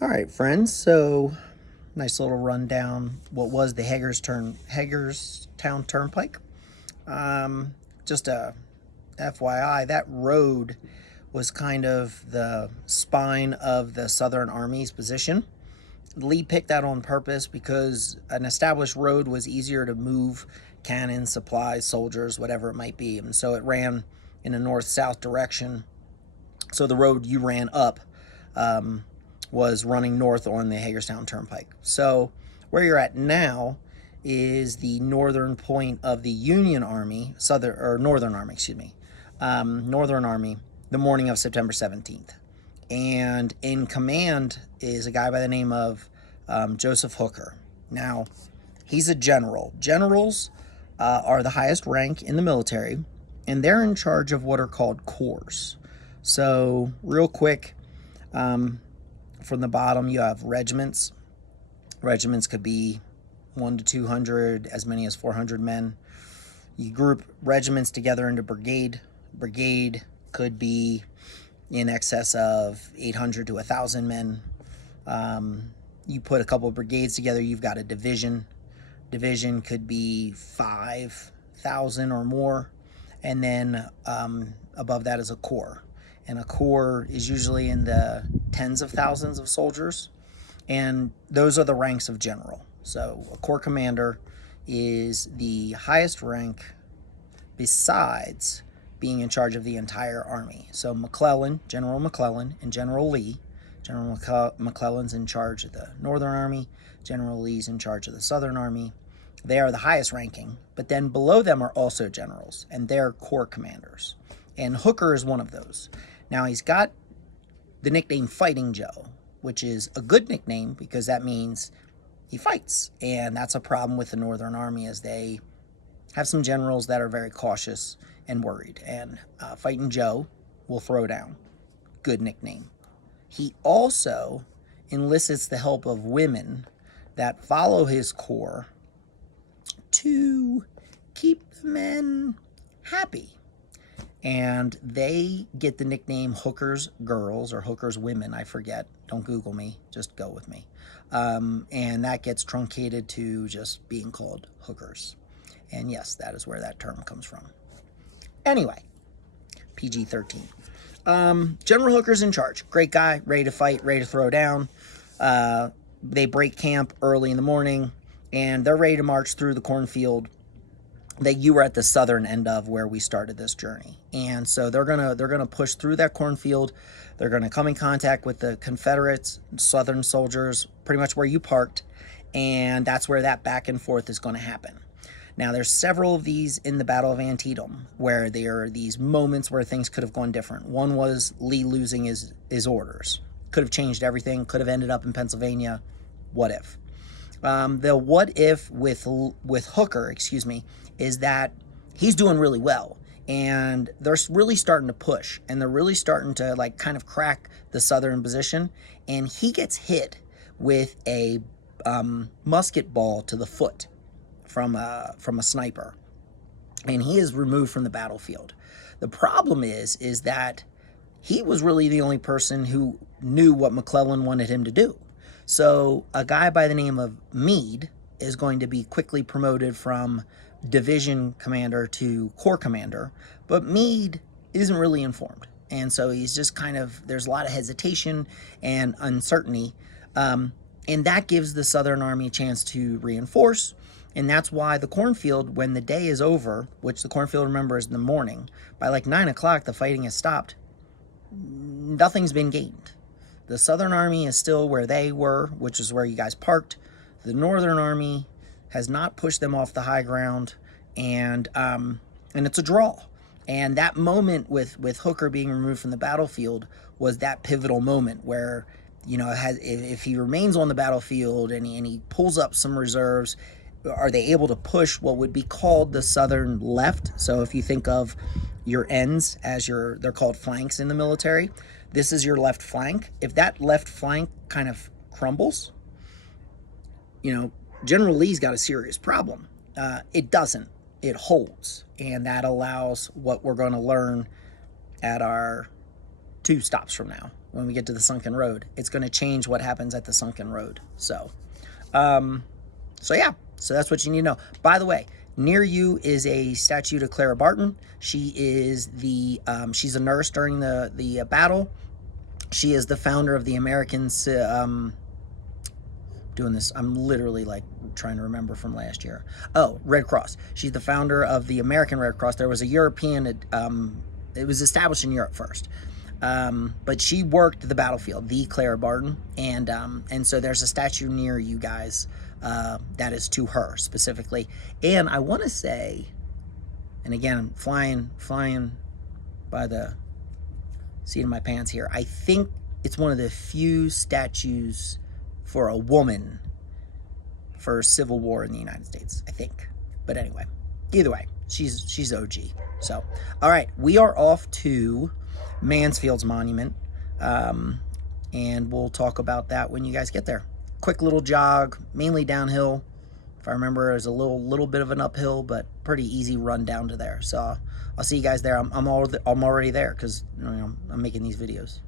All right, friends. So, nice little rundown. What was the Hagerstown Turnpike? Um, just a FYI, that road was kind of the spine of the Southern Army's position. Lee picked that on purpose because an established road was easier to move cannons, supplies, soldiers, whatever it might be. And so it ran in a north-south direction. So the road you ran up um, was running north on the Hagerstown Turnpike. So where you're at now is the northern point of the Union Army, Northern Army, Northern Army, the morning of September 17th. And in command is a guy by the name of Joseph Hooker. Now, he's a general. Generals are the highest rank in the military, and they're in charge of what are called corps. So, real quick, from the bottom, you have regiments. Regiments could be 1 to 200, as many as 400 men. You group regiments together into brigade. Brigade could be in excess of 800 to 1,000 men. You put a couple of brigades together, you've got a division. Division could be 5,000 or more. And then above that is a corps. And a corps is usually in the tens of thousands of soldiers. And those are the ranks of general. So a corps commander is the highest rank besides being in charge of the entire army. So McClellan, General McClellan, and General Lee. General McClellan's in charge of the Northern Army. General Lee's in charge of the Southern Army. They are the highest ranking, but then below them are also generals, and they're corps commanders. And Hooker is one of those. Now, he's got the nickname Fighting Joe, which is a good nickname because that means he fights. And that's a problem with the Northern Army, as they have some generals that are very cautious and worried. And Fighting Joe will throw down. Good nickname. He also enlists the help of women that follow his corps to keep the men happy. And they get the nickname Hooker's Girls or Hooker's Women. I forget. Don't Google me. Just go with me. And that gets truncated to just being called hookers. And yes, that is where that term comes from. Anyway, PG-13. General Hooker's in charge. Great guy, ready to fight, ready to throw down. They break camp early in the morning, and they're ready to march through the cornfield that you were at the southern end of where we started this journey. And so they're gonna push through that cornfield. They're gonna come in contact with the Confederates, Southern soldiers, pretty much where you parked, and that's where that back and forth is gonna happen. Now, there's several of these in the Battle of Antietam where there are these moments where things could have gone different. One was Lee losing his orders. Could have changed everything, could have ended up in Pennsylvania. What if? The what if with Hooker, is that he's doing really well. And they're really starting to push. And they're really starting to kind of crack the Southern position. And he gets hit with a musket ball to the foot from a sniper, and he is removed from the battlefield. The problem is that he was really the only person who knew what McClellan wanted him to do. So a guy by the name of Meade is going to be quickly promoted from division commander to corps commander, but Meade isn't really informed, and so he's just there's a lot of hesitation and uncertainty, and that gives the Southern Army a chance to reinforce. And that's why the cornfield, when the day is over, which the cornfield, remember, is in the morning, by 9 o'clock, the fighting has stopped. Nothing's been gained. The Southern Army is still where they were, which is where you guys parked. The Northern Army has not pushed them off the high ground, and it's a draw. And that moment with Hooker being removed from the battlefield was that pivotal moment where, if he remains on the battlefield and he pulls up some reserves, are they able to push what would be called the Southern left? So if you think of your ends as they're called flanks in the military, this is your left flank. If that left flank kind of crumbles, General Lee's got a serious problem. It doesn't. It holds. And that allows what we're going to learn at our 2 stops from now. when we get to the sunken road. It's going to change what happens at the sunken road. So yeah, so that's what you need to know. By the way, near you is a statue to Clara Barton. She is she's a nurse during the battle. She is the founder of the American, doing this, I'm literally like trying to remember from last year. Oh, Red Cross. She's the founder of the American Red Cross. There was a European, it was established in Europe first. But she worked the battlefield, the Clara Barton, and so there's a statue near you guys that is to her specifically. And I want to say, and again, I'm flying by the seat of my pants here, I think it's one of the few statues for a woman for Civil War in the United States, I think. But anyway, either way, she's OG. So, all right, we are off to Mansfield's monument, and we'll talk about that when you guys get there. Quick little jog, mainly downhill. If I remember, there's a little bit of an uphill, but pretty easy run down to there. So I'll see you guys there. I'm already there because I'm making these videos.